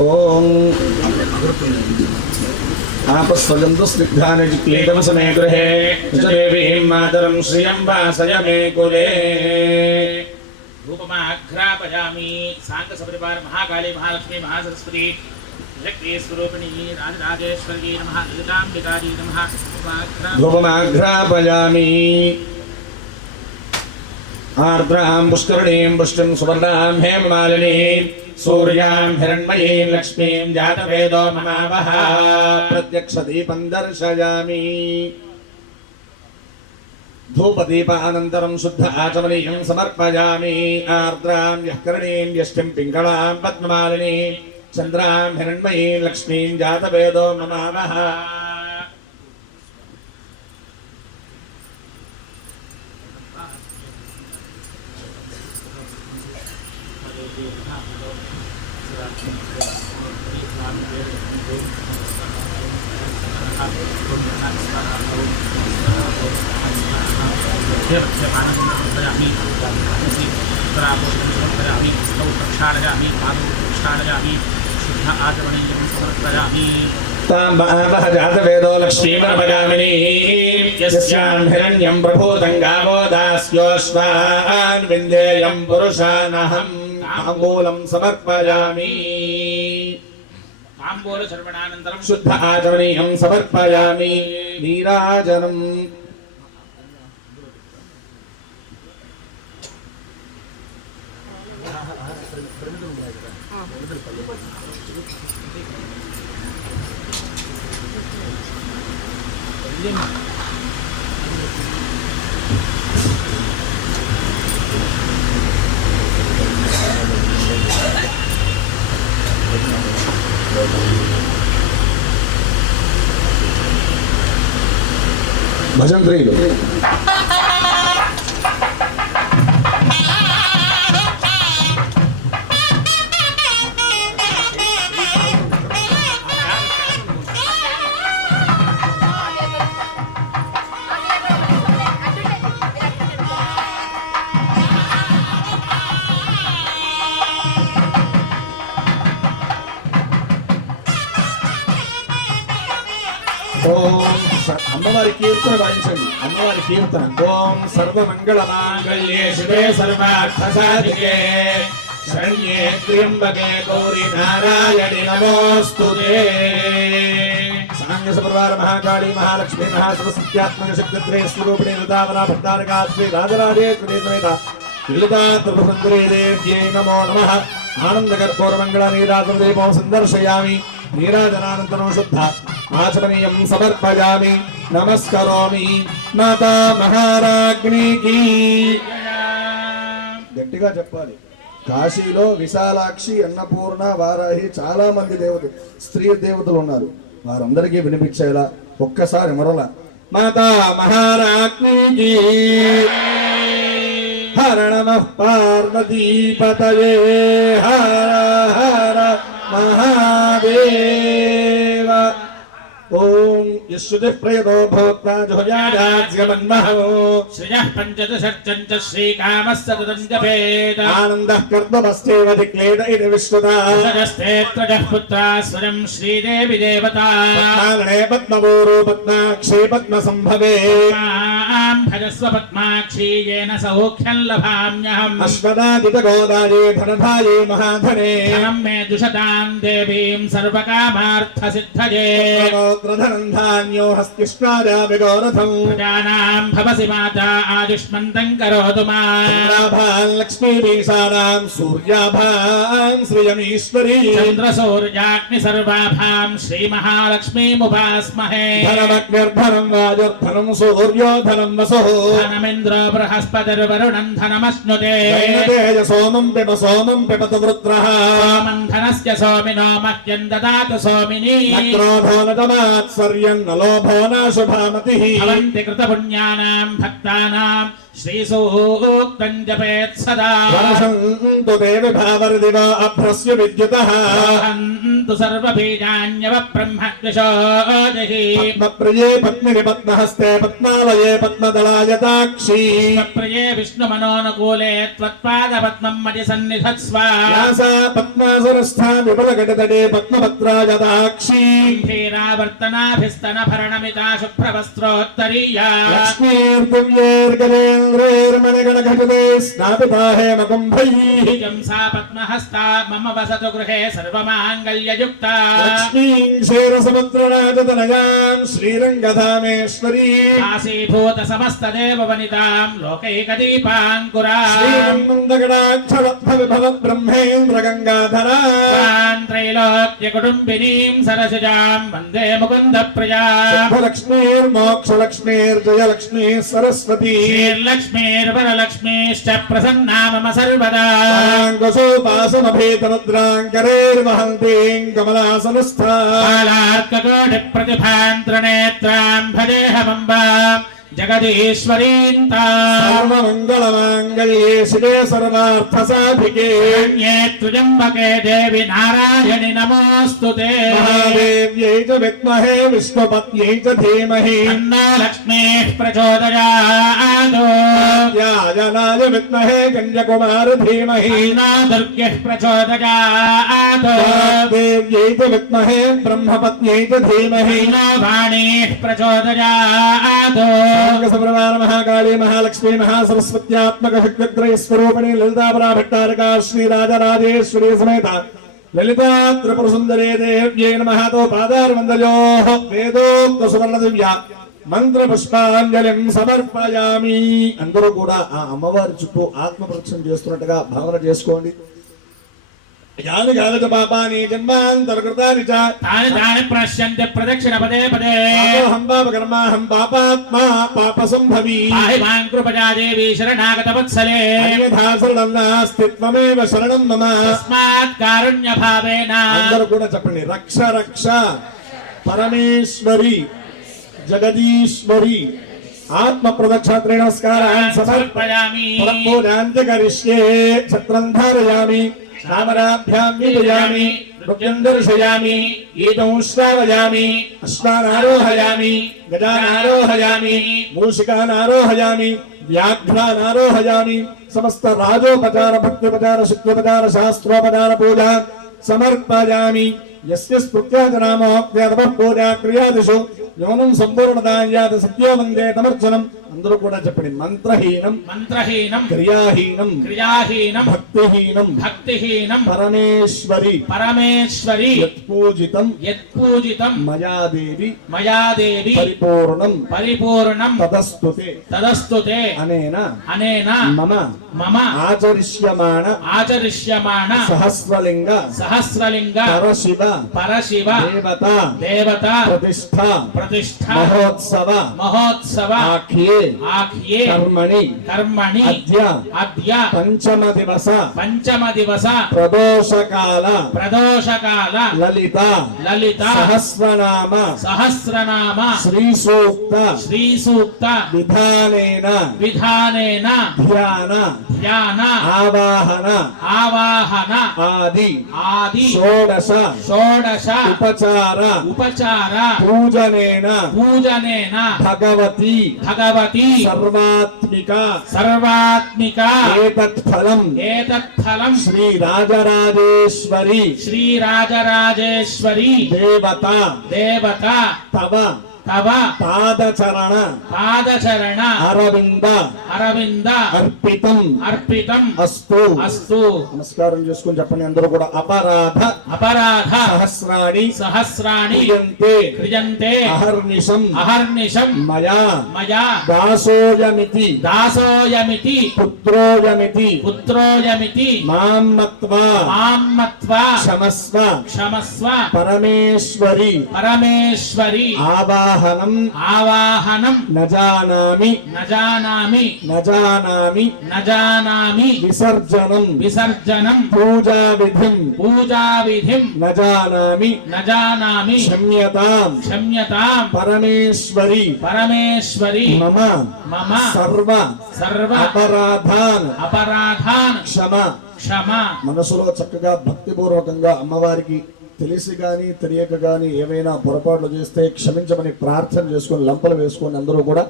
ओम आपस्वजन्तु स्निग्धानजिक्लीतं समे गृहे देवीं मातरं श्रियं वासय मे कुले रूपमाघ्रापयामि सांग सपरिवार महाकाली महालक्ष्मी महासरस्वती शक्ति स्वरूपिणी राजराजेश्वरी नमः ललिताम्बिकाजी नमः धूपमाघ्रापयामि आर्द्रां पुष्करणीं पुष्टिं सुवर्णां हेममालिनीं सूर्यां हिरण्मयीं लक्ष्मीं जातवेदो ममावह प्रत्यक्षदीपं दर्शयामि धूपदीपानन्तरं शुद्ध आचमनीयं समर्पयामि आर्द्रां यःकरणीं यष्टिं पिङ्गलां पद्ममालिनीं चन्द्रां हिरण्मयीं लक्ष्मीं जातवेदो ममावह ताम्बावह जातवेदो लक्ष्मीमर्पयामिनीं यस्यां हिरण्यं प्रभूतं गावो दास्योऽश्वान् विन्देयं पुरुषानहं ताम्बूलं समर्पयामि ताम्बूल सर्वणानन्तरं शुद्ध आचमनीयं समर्पयामि नीराजनम् भजन्त्रीलु అమ్మవారి కీర్తన వాయించండి అమ్మవారి కీర్తన ఓం సర్వమంగళమాంగళ్యే శివే సర్వార్థసాధికే శరణ్యే త్ర్యంబకే గౌరీ నారాయణి నమోస్తుతే సాంగ సపరివార మహాకాళీ మహాలక్ష్మీ మహాసరస్వత్యాత్మక శక్తిత్రయ స్వరూపిణి వృతావన భట్టారకా శ్రీ రాజరాజేశ్వరీ సమేత లలితా త్రిపురసుందరీ దేవ్యై నమో నమః ఆనందకర్పూరమంగళ నీరాజన దీపం సందర్శయామి నీరాజనానంతరం శుద్ధ ఆచమనీయం సమర్పయామి నమస్కరోమి మాతా మహారాజ్ఞికి గట్టిగా చెప్పాలి. కాశీలో విశాలాక్షి అన్నపూర్ణ వారాహి చాలా మంది దేవతలు స్త్రీ దేవతలు ఉన్నారు. వారందరికీ వినిపించేలా ఒక్కసారి మరల మాతా మహారాజ్ఞికి హర నమః పార్వతీపతయే హర హర महादेव ओम यस्सुदे प्रयतो भोक्ता जोयादाज्यमन्महो श्रियः पञ्चदशर्चञ्च श्रीकामस्य तदं जपेत आनन्दः कर्तमस्तेव दिक्लेद इति विश्रुता सजस्तेत्रजः पुत्रा स्वयं श्रीदेवी देवता पद्मागणे पद्मपूरो पद्माक्षे पद्मसम्भवे मां भजस्व पद्माक्षी येन सौख्यं लभाम्यहम् अश्वदादितगोदाये धनधाये महाधने धनं मे दुषतां देवीं सर्वकामार्थसिद्धये धनं धान्यो हस्तिष्ठाया विगोरथं प्रजानां भवसि माता आयुष्मन्तं करोतु मां लक्ष्मीवीशानां सूर्याभां श्रियमीश्वरी चन्द्रसूर्याग्नि सर्वाभां श्रीमहालक्ष्मीमुपास्महे धनमग्निर्धनं वायुर्धनं सूर्यो धनं वसुः धनमिन्द्रो बृहस्पतिर्वरुणं धनमश्नुते सोमं पिबत वृत्रः सोमं धनस्य सोमिनो मह्यं ददातु सोमिनी क्रोधो न तमात्सर्यं न लोभो न शुभामतिः भवन्ति कृतपुण्यानां भक्तानां శ్రీసూక్తం జపేత్ సదా వర్షంతు దేవి భావర్దివ అభ్రస్య విద్యుతః హంతు సర్వబీజాన్యవ బ్రహ్మద్విషోజహి పద్మప్రియే పద్మిని పద్మహస్తే పద్మాలయే పద్మదళాయతాక్షి ప్రియే విష్ణుమనోనుకూలే త్వత్పాదపద్మం మది సన్నిధత్స్వ వ్యాసా పద్మాసురస్థా విపులఘటతటే పద్మపత్రాయతాక్షి ధీరావర్తనాభిస్తన భరణమితా శుభ్రవస్త్రోత్తరీయా లక్ష్మీర్గజేంద్రైర్మణిగణఘటతే స్నాపితా హేమకుంభైః सा पद्महस्ता मम वसतु गृहे सर्वमाङ्गल्ययुक्ता లక్ష్మీం క్షీరసముద్రరాజతనయాం శ్రీరంగధామేశ్వరీ आसीभूत समस्तदेववनितां लोकैकदीपाङ्कुराम् శ్రీమందగడాక్షరత్వ బ్రహ్మేంద్ర గంగాధరా स्वान् त्रैलोक्यकुटुम्बिनीं सरसिजां वन्दे मुकुन्दप्रियाम् శుభలక్ష్మీర్మోక్షలక్ష్మీర్జయలక్ష్మీ సరస్వతీ श्रीर्लक्ष्मीर्वरलक्ष्मीश्च प्रसन्ना मम सर्वदा ङ्गसोपासमभीतमुद्राङ्करेर्वहन्तीं कमलासनस्था बालार्ककोटिप्रतिभां त्रिनेत्रां भजेऽहमम्बाम् जगदीश्वरीं ताम् सर्वमङ्गलमाङ्गल्ये शिवे सर्वार्थसाधिके शरण्ये त्र्यम्बके देवि नारायणि नमोऽस्तु ते महादेव्यै च विद्महे विष्णुपत्न्यै च धीमहि तन्नो लक्ष्मीः प्रचोदयात् याजनाय विद्महे कन्याकुमार धीमहि तन्नो दुर्गः प्रचोदयात् देव्यै च विद्महे ब्रह्मपत्न्यै च धीमहि तन्नो वाणीः प्रचोदयात् सुब्रह्मण्य महाकाली महालक्ष्मी महासरस्वत्यात्मक शक्तित्रय स्वरूपिणी ललितापरा भट्टारिका श्री राजराजेश्वरी समेत ललिता त्रिपुर सुंदरी देव्यै नमः तो पादारविन्दयोः वेदोक्त सुवर्ण दिव्य మంత్ర పుష్పాంజలిం సమర్పయామి. అందరూ కూడా ఆ అమ్మవారి చుట్టూ ఆత్మ ప్రదక్షిణ చేస్తున్నట్టుగా భావన చేసుకోండి. యాని గాలజ పాపాని జన్మాంతరకృతాని చ तानि तानि प्रश्यन्ते प्रदक्षिण पदे पदे పాపోహం పాపకర్మాహం పాపాత్మా పాపసంభవీ पाहि मां कृपया देवी शरणागतवत्सले అన్యథా శరణం నాస్తి త్వమేవ శరణం మమ. तस्मात् कारुण्यभावेन అందరూ కూడా చెప్పండి. రక్ష రక్ష పరమేశ్వరి జగదీశ్వరి ఆత్మ ప్రదక్షిణ నమస్కారాన్ సమర్పయామి. समर्पयामि పూజాంచ కరిష్యే ఛత్రం ధారయామి శ్రావరాభ్యాం నిపయామి నృత్యం దర్శయామి గీతం శ్రావయామి అశ్వానారోహయామి గజానారోహయామి మూషికానారోహయామి వ్యాఘ్రానారోహయామి సమస్త రాజోపచార భక్తిపచార శుక్లోపచార శాస్త్రోపచార పూజ సమర్పయామి. యస్య స్మృత్యాజనామోక్త్యర్వ పూజా క్రియాదిషు యోనం సంపూర్ణదాయాత సత్యోమందే తమర్చనం. అందరూ కూడా చెప్పండి. మంత్రహీనం मन्त्रहीनं క్రియాహీనం क्रियाहीनं భక్తిహీనం भक्तिहीनं పరమేశ్వరి परमेश्वरी యత్పూజితం यत्पूजितं మయా దేవి मया देवी పరిపూర్ణం परिपूर्णं తదస్తుతే तदस्तु ते అనేన अनेन మమ मम ఆచరిష్యమాణ आचरिष्यमाण సహస్రలింగ सहस्रलिंग పరశివ परशिव దేవత देवता ప్రతిష్ఠ प्रतिष्ठा మహోత్సవ महोत्सव ఆఖ్యే आख्ये కర్మణి कर्मणि అద్య अद्य పంచమ దివస पंचम दिवस ప్రదోషకాల प्रदोषकाल లలిత ललिता సహస్రనామ सहस्रनाम శ్రీసూక్త श्रीसूक्त విధానేన विधानेन ధ్యాన ध्यान ఆవాహన आवाहन ఆది आदि షోడశ षोडश ఉపచార उपचार పూజనేన पूजनेन భగవతి भगवती సర్వాత్మిక सर्वात्मिका ఏతత్ ఫలం एतत्फलं శ్రీ రాజరాజేశ్వరి श्रीराजराजेश्वरी దేవత देवता తవ तव పాదచరణ पादचरण అరవింద अरविन्द అర్పితం अर्पितम् అస్తు. अस्तु నమస్కారం చేసుకుని చెప్పండి. అందరూ కూడా అపరాధ अपराध సహస్రాణి सहस्राणि క్రియంతే क्रियन्ते అహర్నిశం अहर्निशं మయా मया దాసోయమితి दासोऽयमिति పుత్రోయమితి पुत्रोऽयमिति మాం మత్వా मां मत्वा క్షమస్వ क्षमस्व పరమేశ్వరి परमेश्वरी ఆవాహ ఆవాహనం ఆవాహనం నజానామి నజానామి నజానామి నజానామి విసర్జనం విసర్జనం పూజా విధిం పూజా విధిం నజానామి నజానామి క్షమ్యతాం క్షమ్యతాం పరమేశ్వరి పరమేశ్వరి మమ మమ సర్వ సర్వ అపరాధాన్ అపరాధాన్ క్షమ. క్షమ. మనసులో చక్కగా భక్తిపూర్వకంగా అమ్మవారికి తెలిసి కానీ తెలియక కానీ ఏమైనా పొరపాట్లు చేస్తే క్షమించమని ప్రార్థన చేసుకొని లంపలు వేసుకొని అందరూ కూడా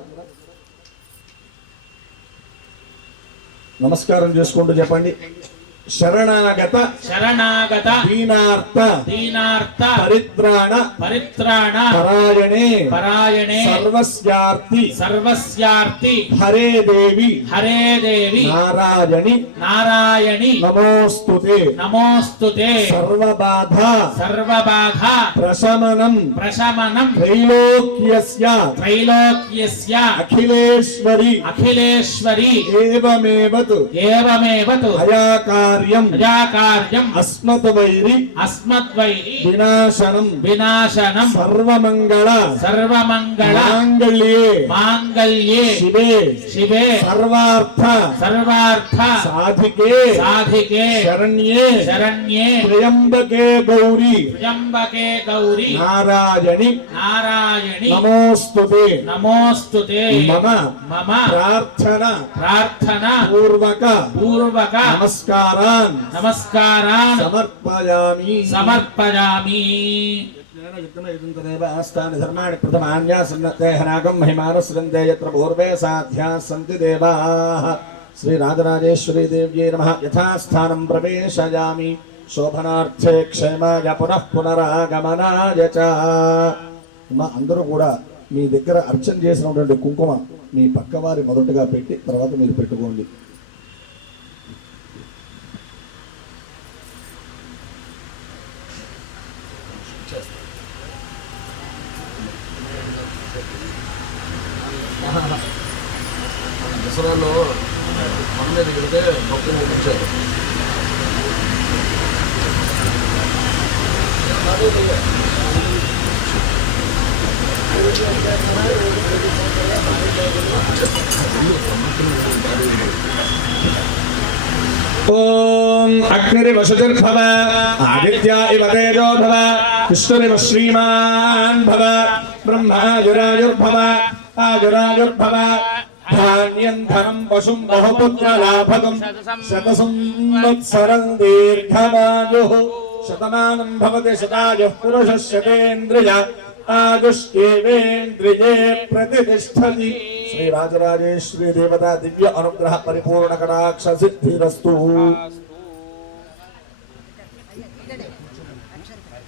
నమస్కారం చేసుకుంటూ చెప్పండి. శరణాగత శరణాగత దీనార్త దీనార్త పరిత్రాణ పరిత్రాణ పరాయణే పరాయణే సర్వస్యార్తి సర్వస్యార్తి హరే దేవి హరే దేవి నారాయణి నారాయణి నమోస్తుతే నమోస్తుతే సర్వబాధ సర్వబాధ ప్రశమనం ప్రశమనం త్రైలోక్యస్య త్రైలోక్యస్య అఖిలేశ్వరి అఖిలేశ్వరి ఏవమేవతు ఏవమేవతు అయాకార్యం అజాకార్యం అస్మద్వైరి అస్మద్వైరి వినాశనం వినాశనం సర్వమంగళ సర్వమంగళ మాంగళ్యే మాంగళ్యే శివే శివే సర్వార్థ సర్వార్థ సాధికే సాధికే శరణ్యే శరణ్యే త్రయంబకే గౌరీ త్ర్యంబకే గౌరీ నారాయణి నారాయణి నమోస్తుతే నమోస్తుతే మమ మమ ప్రార్థన ప్రార్థన పూర్వక పూర్వక నమస్కారాన్ నమస్కారాన్ సమర్పయామి సమర్పయామి. ఆస్థాని ధర్మాణి ప్రథమాన్యాసన్నతేహనాగం మహిమానస్రందే యత్ర పూర్వే సాధ్యా సంతి దేవాః. శ్రీ రాజరాజేశ్వరీ దేవ్యై నమః. యథాస్థానం ప్రవేశయామి శోభనార్థే క్షేమాయ పునః పునరాగమనాయ చ. అందరూ కూడా మీ దగ్గర అర్చన చేసినటువంటి కుంకుమ మీ పక్కవారి మొదటగా పెట్టి తర్వాత మీరు పెట్టుకోండి. దసరాలో మన మీద వెళ్తే భక్తులు నిర్మించారు. ఓం అగ్నిరివశుతిర్భవ ఆదిత్యా ఇవ తేజో భవ విష్ణురివ శ్రీమాన్ భవ బ్రహ్మాయురాయుర్భవ ఆయురాయుర్భవ ధాన్యం ధనం పశుం బహుపుత్రలాభకం శతసంవత్సరం దీర్ఘమాయుః శతమానం భవతి శతాయుః పురుషస్యేంద్రియ ఆయుష్యేవేంద్రియే ప్రతిష్టతి. శ్రీ రాజరాజేశ్వరి దేవతా దివ్య అనుగ్రహ పరిపూర్ణ కటాక్ష సిద్ధిరస్తు.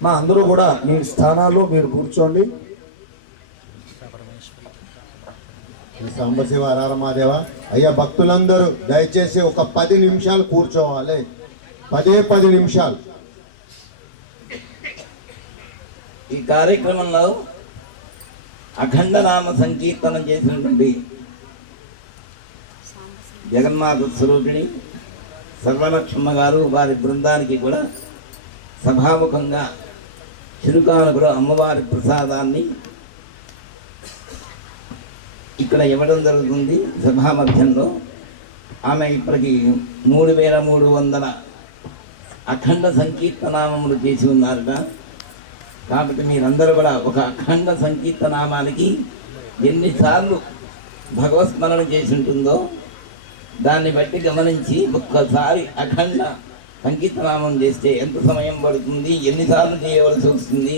మా అందరూ కూడా మీ స్థానాల్లో మీరు కూర్చోండి. సాంబశివ హరహరమహాదేవ. అయ్యా భక్తులందరూ దయచేసి ఒక 10 నిమిషాలు కూర్చోవాలి. 10 నిమిషాలు. ఈ కార్యక్రమంలో అఖండ నామ సంకీర్తనం చేసినటువంటి జగన్మాత స్వరూపిణి సర్వలక్ష్మ గారు వారి బృందానికి కూడా సభాముఖంగా చిరుకానుకలు అమ్మవారి ప్రసాదాన్ని ఇక్కడ ఇవ్వడం జరుగుతుంది. సభా మధ్యంలో ఆమె ఇప్పటికి 3300 అఖండ సంకీర్తనామములు చేసి ఉన్నారట. కాబట్టి మీరందరూ కూడా ఒక అఖండ సంకీర్తనామానికి ఎన్నిసార్లు భగవత్స్మరణ చేసి ఉంటుందో దాన్ని బట్టి గమనించి ఒక్కసారి అఖండ సంకీర్తనామం చేస్తే ఎంత సమయం పడుతుంది, ఎన్నిసార్లు చేయవలసి వస్తుంది,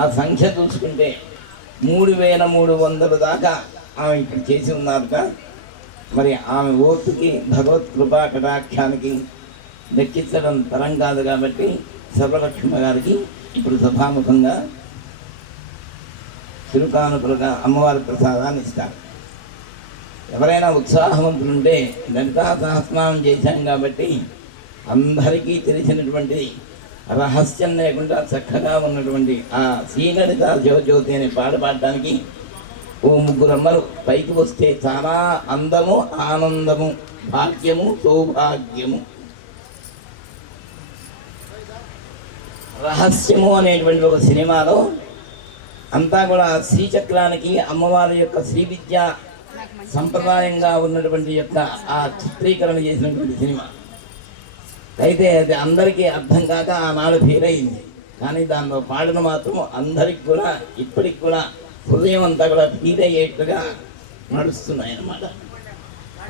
ఆ సంఖ్య చూసుకుంటే 3300 దాకా ఆమె ఇక్కడ చేసి ఉన్నారట. మరి ఆమె ఓర్పుకి భగవత్ కృపా కటాక్షానికి దక్కించడం తరం కాదు. కాబట్టి సర్వలక్ష్మ గారికి ఇప్పుడు సభాముఖంగా తిరుకానుకలుగా అమ్మవారి ప్రసాదాన్ని ఇస్తారు. ఎవరైనా ఉత్సాహవంతులుంటే లలితా సహస్రనామం చేశాం కాబట్టి అందరికీ తెలిసినటువంటి రహస్యం లేకుండా చక్కగా ఉన్నటువంటి ఆ శ్రీలలిత శివజ్యోతి అనే పాట పాడటానికి ఓ 3 అమ్మలు పైకి వస్తే చాలా అందము, ఆనందము, భాగ్యము, సౌభాగ్యము. రహస్యము అనేటువంటి ఒక సినిమాలో అంతా కూడా శ్రీచక్రానికి అమ్మవారి యొక్క శ్రీ విద్య సంప్రదాయంగా ఉన్నటువంటి యొక్క ఆ చిత్రీకరణ చేసినటువంటి సినిమా. అయితే అది అందరికీ అర్థం కాక ఆనాడు ఫెయిల్ అయింది. కానీ దానిలో పాటలు మాత్రం అందరికి కూడా ఇప్పటికి కూడా హృదయం అంతా కూడా ఫీల్ అయ్యేట్టుగా నడుస్తున్నాయి అన్నమాట.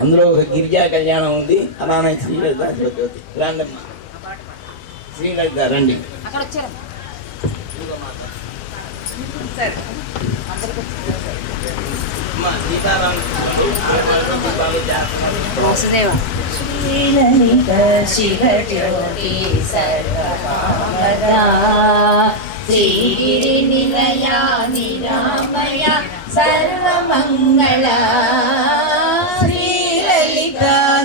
అందులో ఒక గిరిజా కళ్యాణం ఉంది, అలానే శ్రీలలిత శివజ్యోతి. రాండమ్మా శ్రీలలిత రండి. శ్రీలలిత శివజ్యోతి సర్వకామదా శ్రీగిరి నిలయా నిరామయ సర్వమంగళ. శ్రీలలిత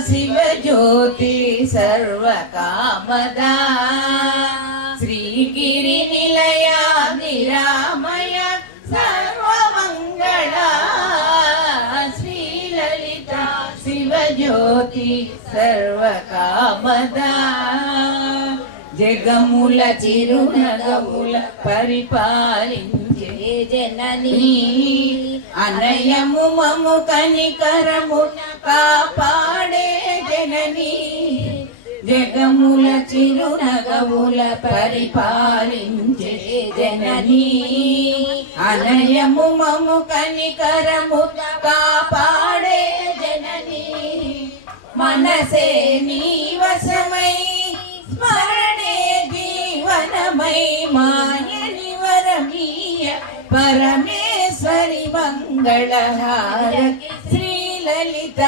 శివజ్యోతి సర్వకామదా శ్రీగిరి నిలయా నిరామయ సర్వమంగళ. శ్రీలలిత శివజ్యోతి సర్వకామదా జగముల చిరునగముల పరిపాలించే జననీ అనయము మము కనికరము కాపాడే జననీ. జగముల చిరునగముల పరిపాలించే జననీ అనయము మము కనికరము కాపాడే జననీ. మనసే నీ వశమై స్మరణే జీవనమై మాయని వరమీయ పరమేశ్వరి మంగళహారతి. శ్రీలలిత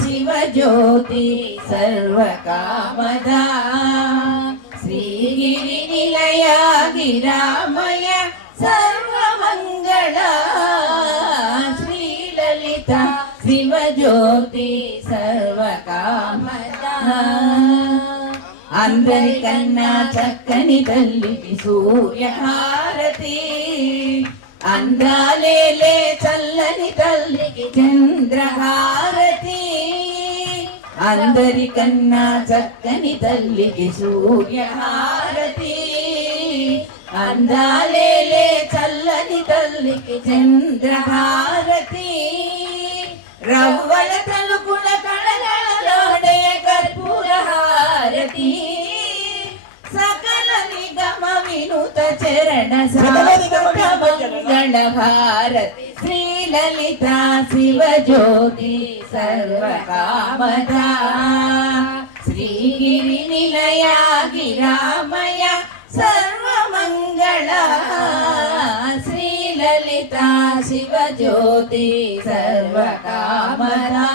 శివజ్యోతి సర్వకామదా శ్రీగిరి నిలయా గిరామయ సర్వమంగళ. శ్రీలలిత శివజ్యోతి సర్వకామదా అందరికన్నా చక్కని తల్లికి సూర్యహారతి. అందాలేలే చల్లని తల్లికి చంద్రహారతి. అందరికన్నా చక్కని తల్లికి సూర్యహారతి. అందాలేలే చల్లని తల్లికి చంద్రహారతి. రవ్వల తలుపుల కళగళలాడే కర్పూరహారతి. సకల నిగమ వినుత చరణ మంగళహారతి. శ్రీలలిత శివజ్యోతి సర్వకామదా శ్రీగిరి నిలయా గిరామయ సర్వమంగళ. శ్రీలలిత శివజ్యోతి సర్వకామదా.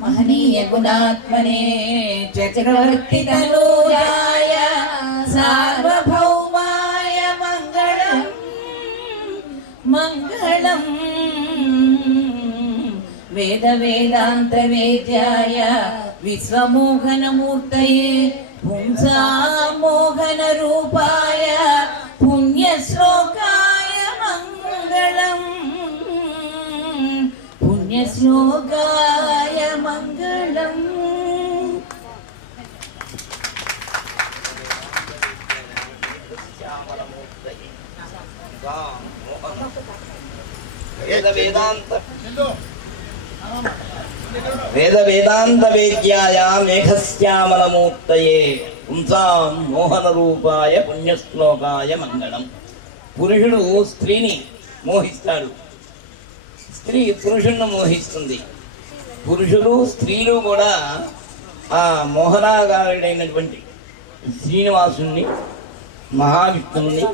మహనీయ గుణాత్మనే చక్రవర్తి తనూజాయ సార్వభౌమాయ మంగళం మంగళం. వేద వేదాంత వేద్యాయ విశ్వమోహనమూర్తయే పుంసా మోహన రూపాయ పుణ్యశ్లోకాయ మంగళం పుణ్యశ్లోకాయ మంగళం. వేద వేదాంత వేద్యాయ మేఘశ్యామలమూర్తయే పుంసాం మోహన రూపాయ పుణ్యశ్లోకాయ మంగళం. పురుషుడు స్త్రీని మోహిస్తాడు, స్త్రీ పురుషుణ్ణి మోహిస్తుంది. పురుషులు స్త్రీలు కూడా ఆ మోహనాగారుడైనటువంటి శ్రీనివాసుని మహావిష్ణువుని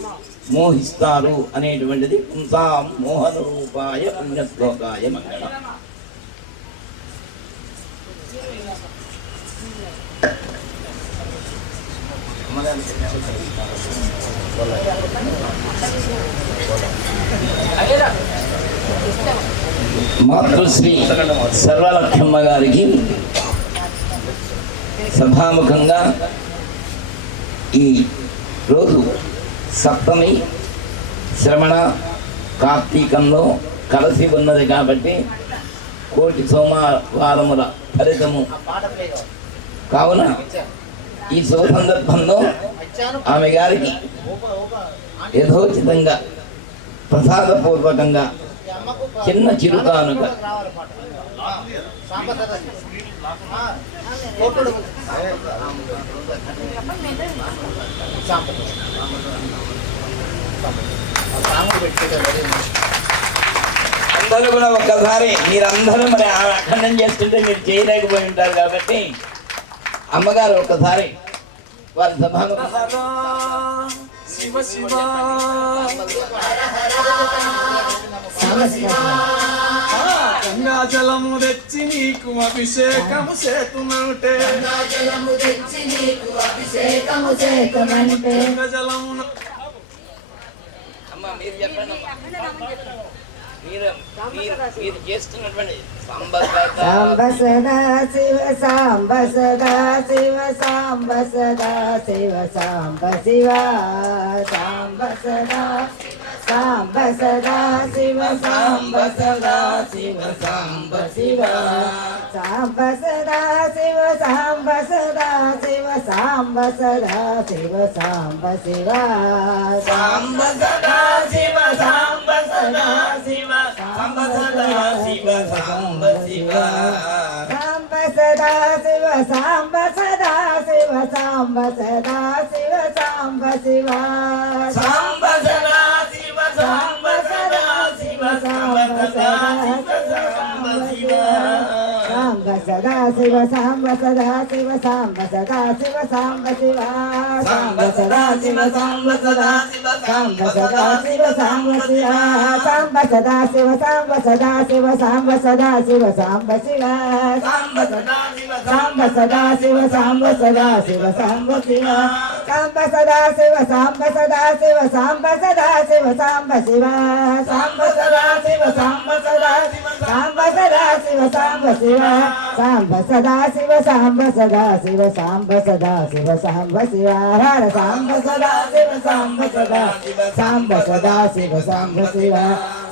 మోహిస్తారు అనేటువంటిది పుంసాం మోహన రూపాయ పుణ్యశ్లోకాయ మంగళం. మాతృశ్రీ సర్వలక్ష్మమ్మ గారికి సభాముఖంగా ఈ రోజు సప్తమి శ్రవణ కార్తీకంలో కలిసి ఉన్నది కాబట్టి కోటి సోమవారముల ఫలితము కావున ఈ శుభ సందర్భంలో ఆమె గారికి యథోచితంగా ప్రసాదపూర్వకంగా చిన్న చిరుకానుక అందరూ కూడా ఒక్కసారి మీరందరూ మరి అఖండం చేస్తుంటే మీరు చేయలేకపోయి ఉంటారు కాబట్టి అమ్మగారు ఒక్కసారి వారి సభను గంగాజలము తెచ్చి నీకు అభిషేకము చేతుమంటే గంగాజలము అమ్మ మీరు చెప్పండి మీరు చేస్తున్నటువంటి సాంబ సదా శివ సాంబ సదా శివ సాంబ సదా శివ సాంబ శివ సాంబ సదా సాంబ సదా శివ సాంబ సదా శివ సాంబ శివ సాంబ సదా శివ సాంబ సదా శివ సాంబ సదా శివ సాంబ శివ సాంబ సదా శివ సాంబ సదా శివ సాంబ సదా శివ సాంబ శివ సాంబ సదా శివ సాంబ సదా శివ సాంబ సదా శివ సాంబ శివ సాంబ సదా శివ సాంబ సదా శివ సాంబ సదా శివ సాంబ సదా శివ సాంబ సదా శివ సాంబ సదా శివ సాంబ శివ సాంబ సదా శివ సాంబ సదా శివ సాంబ సదా శివ సాంబ శివ సాంబ సదా శివ సాంబ సదా శివ సాంబ సదా శివ సాంబ శివ సాంబ సదా శివ సాంబ సదా శివ సాంబ సదా శివ సాంబ శివ సాంబ సదా శివ సాంబ సదా శివ సాంబ సదా శివ సాంబ శివ సాంబ సదా శివ సాంబ సదా శివ సాంబ సదా శివ సాంబ శివ సాంబ సదా శివ సాంబ సదా శివ సాంబ సదా శివ సాంబ శివ హర సాంబ సదా శివ సాంబ సదా శివ సాంబ సదా శివ సాంబ శివ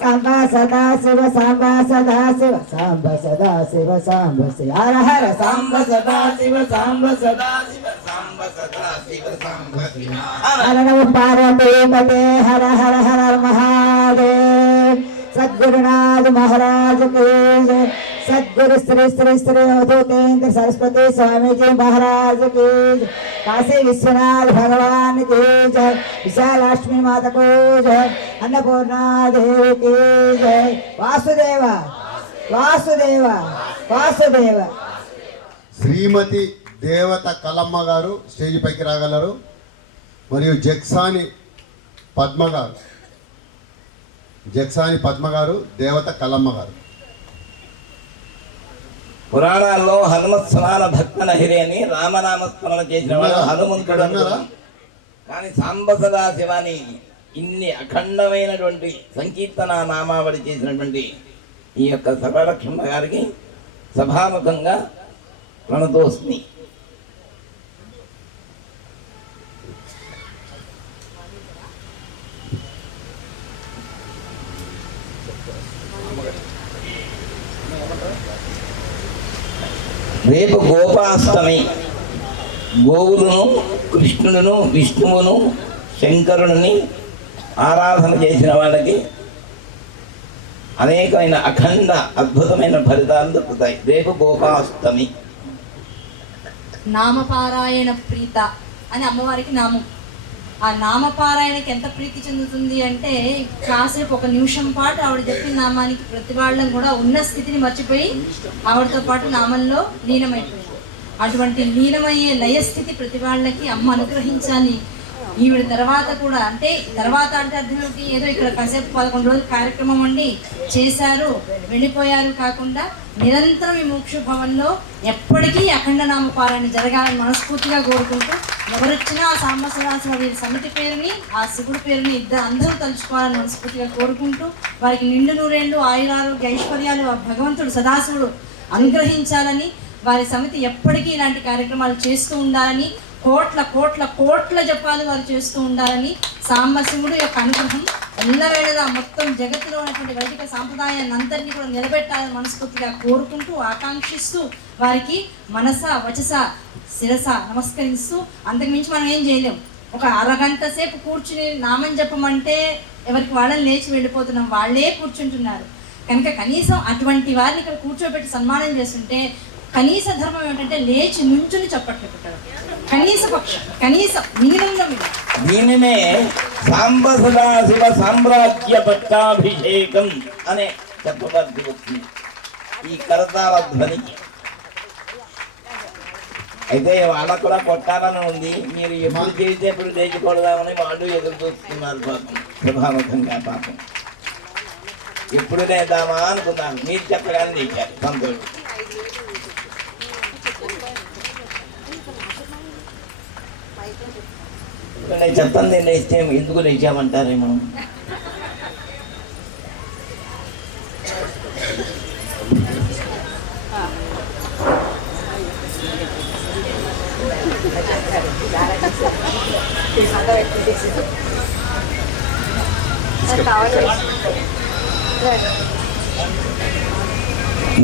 సాంబ సదా శివ సాంబ సదా శివ సాంబ సదా శివ సాంబ శివ హర హర సాంబ సదా శివ సాంబ సదా శివ సాంబ సదా శివ సాంబ శివ హర నమః పార్వతీ పతే హర హర హర మహాదేవ్ सद्गुरुनाथ महाराज की जय सद्गुरु श्री श्री श्री अवधूतेन्द्र सरस्वती स्वामी जी महाराज की जय काशी विश्वनाथ भगवान की जय विशालाष्टमी माता को जय अन्नपूर्णा देवी की जय वासुदेव वासुदेव वासुदेव శ్రీమతి దేవత కలమ్మ గారు స్టేజ్ పైకి రాగలరు మరియు జక్సాని పద్మ గారు దేవత కలమ్మ గారు. పురాణాల్లో హనుమత్ సమాన భక్త నహిరి అని రామనామస్మరణ చేసిన వాడు హనుమంతుడు అనుకున్నాం. కానీ సాంబ సదా శివాని ఇన్ని అఖండమైనటువంటి సంకీర్తన నామావళి చేసినటువంటి ఈ యొక్క సర్వలక్ష్మ గారికి సభాముఖంగా ప్రణతోస్మి. రేపు గోపాష్టమి. గోవులను, కృష్ణులను, విష్ణువును, శంకరుని ఆరాధన చేసిన వాళ్ళకి అనేకమైన అఖండ అద్భుతమైన ఫలితాలు దొరుకుతాయి. రేపు గోపాష్టమి. నామపారాయణ ప్రీత అని అమ్మవారికి నామం. ఆ నామపారాయణకి ఎంత ప్రీతి చెందుతుంది అంటే కాసేపు ఒక నిమిషం పాటు ఆవిడ చెప్పిన నామానికి ప్రతి వాళ్ళం కూడా ఉన్న స్థితిని మర్చిపోయి ఆవిడతో పాటు నామంలో లీనమైపోయింది. అటువంటి లీనమయ్యే లయస్థితి ప్రతి వాళ్ళకి అమ్మ అనుగ్రహించాలి. ఈవిడ తర్వాత కూడా అంటే అర్థమేమిటి, ఏదో ఇక్కడ కాసేపు 11 రోజులు కార్యక్రమం అండి చేశారు వెళ్ళిపోయారు కాకుండా నిరంతరం ఈ మోక్ష భవన్లో ఎప్పటికీ అఖండ నామపారాయణ జరగాలని మనస్ఫూర్తిగా కోరుకుంటూ ఎవరొచ్చినా ఆ సాంబ సదాశివ వీరి సమితి పేరుని ఆ శివుడి పేరుని అందరూ తలుచుకోవాలని మనస్ఫూర్తిగా కోరుకుంటూ వారికి నిండు నూరేళ్ళు ఆయురారోగ్య ఐశ్వర్యాలు ఆ భగవంతుడు సదాశివుడు అనుగ్రహించాలని వారి సమితి ఎప్పటికీ ఇలాంటి కార్యక్రమాలు చేస్తూ ఉండాలని కోట్ల కోట్ల కోట్ల జపాలు వారు చేస్తూ ఉండాలని సాంబశివుడు యొక్క అనుగ్రహం ఎల్లవేళలా మొత్తం జగత్తులో ఉన్నటువంటి వైదిక సాంప్రదాయాన్ని అందరినీ కూడా నిలబెట్టాలని మనస్ఫూర్తిగా కోరుకుంటూ ఆకాంక్షిస్తూ వారికి మనస వచస శిరస నమస్కరిస్తూ అంతకుమించి మనం ఏం చేయలేం. ఒక అరగంట సేపు కూర్చుని నామం చెప్పమంటే ఎవరికి వాళ్ళని లేచి వెళ్ళిపోతున్నాం, వాళ్ళే కూర్చుంటున్నారు. కనుక కనీసం అటువంటి వారిని ఇక్కడ కూర్చోబెట్టి సన్మానం చేస్తుంటే కనీస ధర్మం ఏమిటంటే లేచి నుంచుని చప్పట్లు పెట్టడం, కనీసం మినిమంగా దీనినే సాంబ సదాశివ సామ్రాజ్య పట్టాభిషేకం అనే చెప్పబడి వస్తుంది ఈ కరతాళ ధ్వనికి. అయితే వాళ్ళకు కూడా కొట్టాలని ఉంది, మీరు ఎప్పుడు చేస్తే ఎప్పుడు లేచికొడదామని వాళ్ళు ఎదురు చూస్తున్నారు పాపం, ప్రభావకంగా పాపం. ఎప్పుడు లేదామా అనుకున్నాను, మీరు చెప్పగానే లేచారు, సంతోషం. నేను చెప్తాను, నేను లేస్తే ఎందుకు లేచామంటారేమో.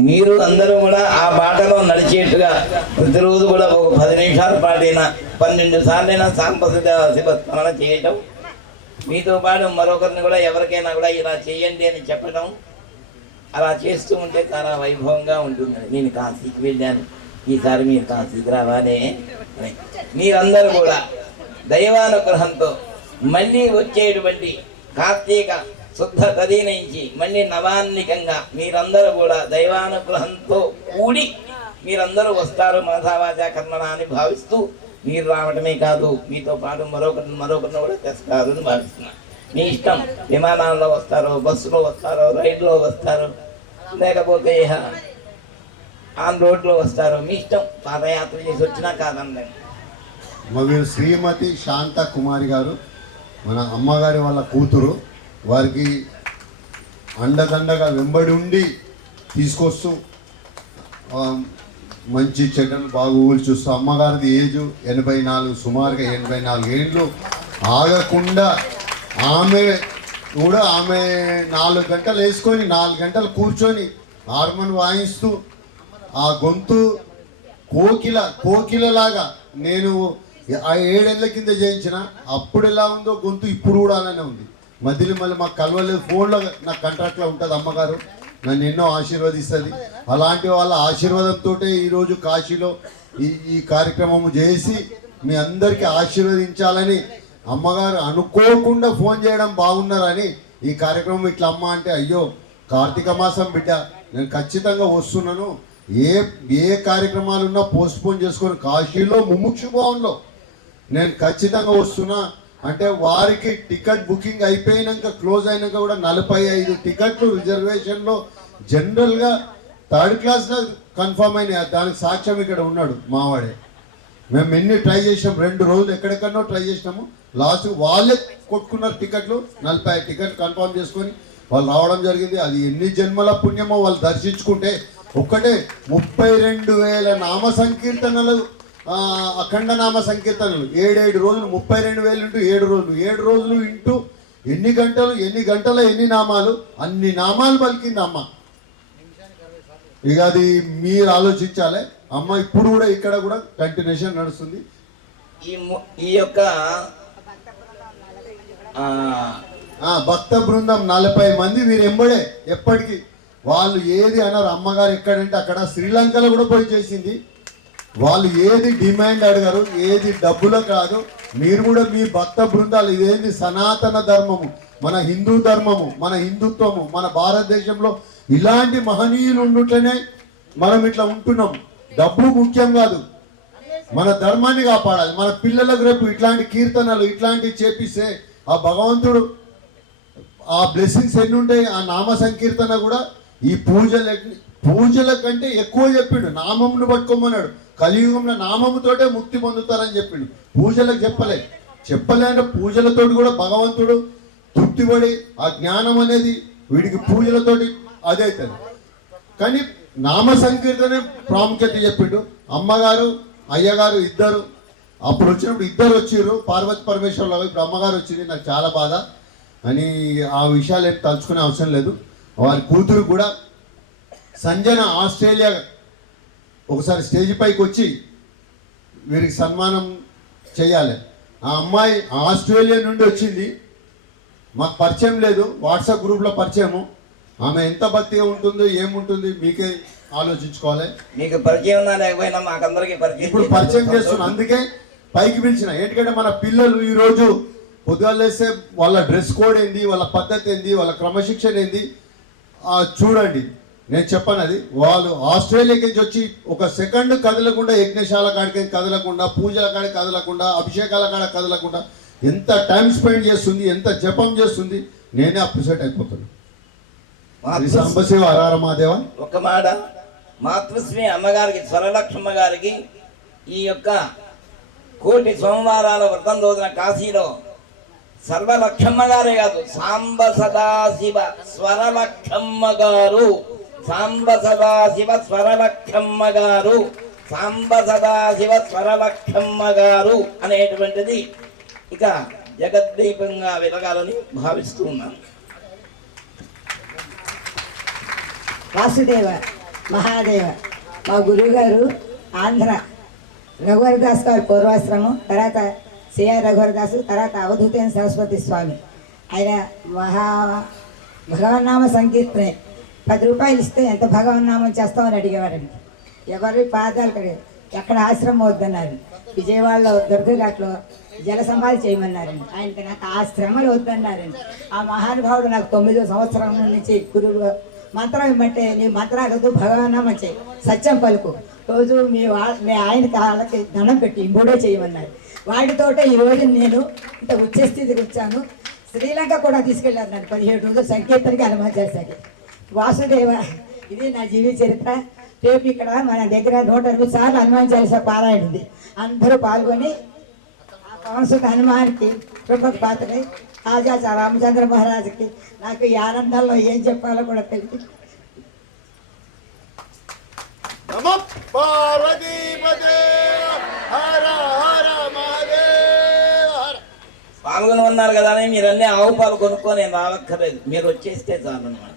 మీరు అందరూ కూడా ఆ బాటలో నడిచేట్టుగా ప్రతిరోజు కూడా ఒక 10 నిమిషాల పాటైనా 12 సార్లైనా శివ స్మరణ చేయటం, మీతో పాటు మరొకరిని కూడా ఎవరికైనా కూడా ఇలా చేయండి అని చెప్పడం, అలా చేస్తూ ఉంటే చాలా వైభవంగా ఉంటుంది. నేను కాశీకి వెళ్ళాను, ఈసారి మీరు కాశీకి రావాలే. మీరందరూ కూడా దైవానుగ్రహంతో మళ్ళీ వచ్చేటువంటి కార్తీక శుద్ధ తది నుంచి మళ్ళీ నవాన్నికంగా మీరందరూ కూడా దైవానుగ్రహంతో కూడి మీరందరూ వస్తారు మనసావాచా కర్మణ అని భావిస్తూ, మీరు రావటమే కాదు మీతో పాటు మరొకరిని కూడా తెస్తారు అని భావిస్తున్నాను. మీ ఇష్టం, విమానాల్లో వస్తారో, బస్సులో వస్తారో, రైల్లో వస్తారో, లేకపోతే ఆన్ రోడ్లో వస్తారో, మీ ఇష్టం. పాదయాత్ర చేసి వచ్చినా కాదండి. మరియు శ్రీమతి శాంత కుమారి గారు, మన అమ్మగారి వాళ్ళ కూతురు, వారికి అండదండగా వెంబడి ఉండి తీసుకొస్తూ మంచి చెడ్డలు బాగా ఊల్చూస్తూ, అమ్మగారిది ఏజు 84, సుమారుగా 84 ఏళ్ళు, ఆగకుండా ఆమె 4 గంటలు వేసుకొని 4 గంటలు కూర్చొని హార్మోన్ వాయిస్తూ ఆ గొంతు కోకిలలాగా, నేను ఆ 7 ఏళ్ళ కింద చేయించిన అప్పుడు ఎలా ఉందో గొంతు ఇప్పుడు కూడా అలానే ఉంది. మధ్యలో మళ్ళీ మాకు కలవలేదు, ఫోన్లో నాకు కాంట్రాక్ట్లో ఉంటుంది. అమ్మగారు నన్ను ఎన్నో ఆశీర్వదిస్తుంది. అలాంటి వాళ్ళ ఆశీర్వాదంతో ఈరోజు కాశీలో ఈ కార్యక్రమం చేసి మీ అందరికీ ఆశీర్వదించాలని అమ్మగారు అనుకోకుండా ఫోన్ చేయడం బాగున్నారని ఈ కార్యక్రమం ఇట్లా అమ్మ అంటే, అయ్యో కార్తీక మాసం బిడ్డ, నేను ఖచ్చితంగా వస్తున్నాను, ఏ కార్యక్రమాలు ఉన్నా పోస్ట్పోన్ చేసుకొని కాశీలో ముముక్షు భవన్లో నేను ఖచ్చితంగా వస్తున్నా అంటే, వారికి టికెట్ బుకింగ్ అయిపోయినాక క్లోజ్ అయినాక కూడా 45 టికెట్లు రిజర్వేషన్లో జనరల్గా 3rd క్లాస్లో కన్ఫర్మ్ అయినాయి. దానికి సాక్ష్యం ఇక్కడ ఉన్నాడు మావాడే. మేము ఎన్ని ట్రై చేసినాం, 2 రోజులు ఎక్కడెక్కడో ట్రై చేసినాము. లాస్ట్ వాళ్ళే కొట్టుకున్నారు టికెట్లు, 45 టికెట్ కన్ఫర్మ్ చేసుకొని వాళ్ళు రావడం జరిగింది. అది ఎన్ని జన్మల పుణ్యమో వాళ్ళు దర్శించుకుంటే. ఒక్కటే 32,000 నామ సంకీర్తనలు, అఖండ నామ సంకీర్తనలు 7 రోజులు, 32,000 ఇంటూ 7 రోజులు, 7 రోజులు ఇంటూ ఎన్ని గంటల ఎన్ని నామాలు, అన్ని నామాలు పలికింది అమ్మ. ఇక అది మీరు ఆలోచించాలి. అమ్మ ఇప్పుడు కూడా ఇక్కడ కూడా కంటిన్యూషన్ నడుస్తుంది. ఈ యొక్క భక్త బృందం 40 మంది వీరు ఎంబడే ఎప్పటికీ వాళ్ళు ఏది అన్నారు. అమ్మగారు ఎక్కడంటే అక్కడ శ్రీలంకలో కూడా పోయి చేసింది. వాళ్ళు ఏది డిమాండ్ అడగరు, ఏది డబ్బులో కాదు. మీరు కూడా మీ భక్త బృందాలు, ఇదేంది సనాతన ధర్మము, మన హిందూ ధర్మము, మన హిందుత్వము, మన భారతదేశంలో ఇలాంటి మహనీయులు ఉండుట్లనే మనం ఇట్లా ఉంటున్నాం. డబ్బు ముఖ్యం కాదు, మన ధర్మాన్ని కాపాడాలి. మన పిల్లలకు రేపు ఇట్లాంటి కీర్తనలు ఇట్లాంటివి చేపిస్తే ఆ భగవంతుడు ఆ బ్లెస్సింగ్స్ ఎన్ని ఉంటాయి. ఆ నామ సంకీర్తన కూడా ఈ పూజల కంటే ఎక్కువ చెప్పిండు. నామమును పట్టుకోమన్నాడు. కలియుగంలో నామముతోటే ముక్తి పొందుతారని చెప్పిండు. పూజలకు చెప్పలేని పూజలతోటి కూడా భగవంతుడు తృప్తిపడి ఆ జ్ఞానం అనేది వీడికి పూజలతోటి అదే అవుతుంది. కానీ నామ సంకీర్తనే ప్రాముఖ్యత చెప్పిండు. అమ్మగారు అయ్యగారు ఇద్దరు అప్పుడు వచ్చినప్పుడు ఇద్దరు వచ్చిర్రు, పార్వతి పరమేశ్వరులు. ఇప్పుడు అమ్మగారు వచ్చింది, నాకు చాలా బాధ. అని ఆ విషయాలు ఏం తలుచుకునే అవసరం లేదు. వారి కూతురు కూడా సంజన ఆస్ట్రేలియా ఒకసారి స్టేజ్ పైకి వచ్చి వీరికి సన్మానం చేయాలి. ఆ అమ్మాయి ఆస్ట్రేలియా నుండి వచ్చింది, మాకు పరిచయం లేదు, వాట్సాప్ గ్రూప్లో పరిచయము. ఆమె ఎంత భక్తిగా ఉంటుందో ఏముంటుంది మీకే ఆలోచించుకోవాలి. మీకు పరిచయం ఉన్నా లేకపోయినా మాకందరికీ పరిచయం ఇప్పుడు పరిచయం చేస్తున్నా, అందుకే పైకి పిలిచిన. ఎందుకంటే మన పిల్లలు ఈరోజు పొద్దుగాలు వేస్తే వాళ్ళ డ్రెస్ కోడ్ ఏంది, వాళ్ళ పద్ధతి ఏంది, వాళ్ళ క్రమశిక్షణ ఏంది చూడండి. నేను చెప్పను అది. వాళ్ళు ఆస్ట్రేలియాకి నుంచి వచ్చి ఒక సెకండ్ కదలకుండా, యజ్ఞశాల కాడికి కదలకుండా, పూజల కాడికి కదలకుండా, అభిషేకాల కాడ కదలకుండా ఎంత టైం స్పెండ్ చేస్తుంది, ఎంత జపం చేస్తుంది, నేనే అప్రిషియేట్ అయిపోతున్నాను. సాంబశివ హరహర మహాదేవ. ఒక మాట, మాతృశ్రీ అమ్మగారికి స్వరలక్ష్మ గారికి ఈ యొక్క కోటి సోమవారాల వ్రతం రోజున కాశీలో సర్వలక్ష్మ గారే కాదు, సాంబ సదాశివ స్వరలక్ష్మ గారు, సాంబ సదాశివ స్వరలక్ష్మ గారు, సాంబ సదాశివ స్వరలక్ష్మ గారు అనేటువంటిది ఇక జగద్దీపంగా వెలగాలని భావిస్తూ ఉన్నాను. వాసుదేవ మహాదేవ. మా గురువుగారు ఆంధ్ర రఘువరదాస్ గారు పూర్వాశ్రమం, తర్వాత సిఆర్ రఘువరదాసు, తర్వాత అవధూతైన సరస్వతి స్వామి. ఆయన భగవన్నామ సంకీర్తనే 10 రూపాయలు ఇస్తే ఎంత భగవన్నామం చేస్తామని అడిగేవారండి. ఎవరి పాదాలు కడిగారు. ఎక్కడ ఆశ్రమం వద్దన్నారు. విజయవాడలో దుర్గఘాట్లో జల సమాధి చేయమన్నారండి. ఆయనకి నాకు ఆ శ్రమలు వద్దన్నారండి. ఆ మహానుభావుడు నాకు 9వ సంవత్సరం నుంచి గురువు మంత్రం ఇమ్మంటే నీ మంత్రాలతో భగవన్నామం చేయి, సత్యం పలుకు, రోజు మీ ఆయన కాళ్ళకి దండం పెట్టి ఇంబూడే చేయమన్నారు. వాటితోటే ఈరోజు నేను ఇంత ఉచ్చ స్థితికి వచ్చాను. శ్రీలంక కూడా తీసుకెళ్ళారు నన్ను 17 రోజులు సంకీర్తనకి హనుమాన్ చాలీసాకి. వాసుదేవ, ఇది నా జీవిత చరిత్ర. రేపు ఇక్కడ మన దగ్గర 108 సార్లు హనుమాన్ చాలీసా పారాయణ ఉంది. అందరూ పాల్గొని ఆ పవనసుత హనుమానికి కృపకు పాత్రై ఆజా రామచంద్ర మహారాజుకి నాకు ఈ ఆనందాల్లో ఏం చెప్పాలో కూడా తెలియదు. పాల్గొని ఉన్నారు కదా అని మీరు అన్ని ఆవు పాలు కొనుక్కొని నేను రావక్కర్లేదు, మీరు వచ్చేస్తే చాలు అన్నమాట.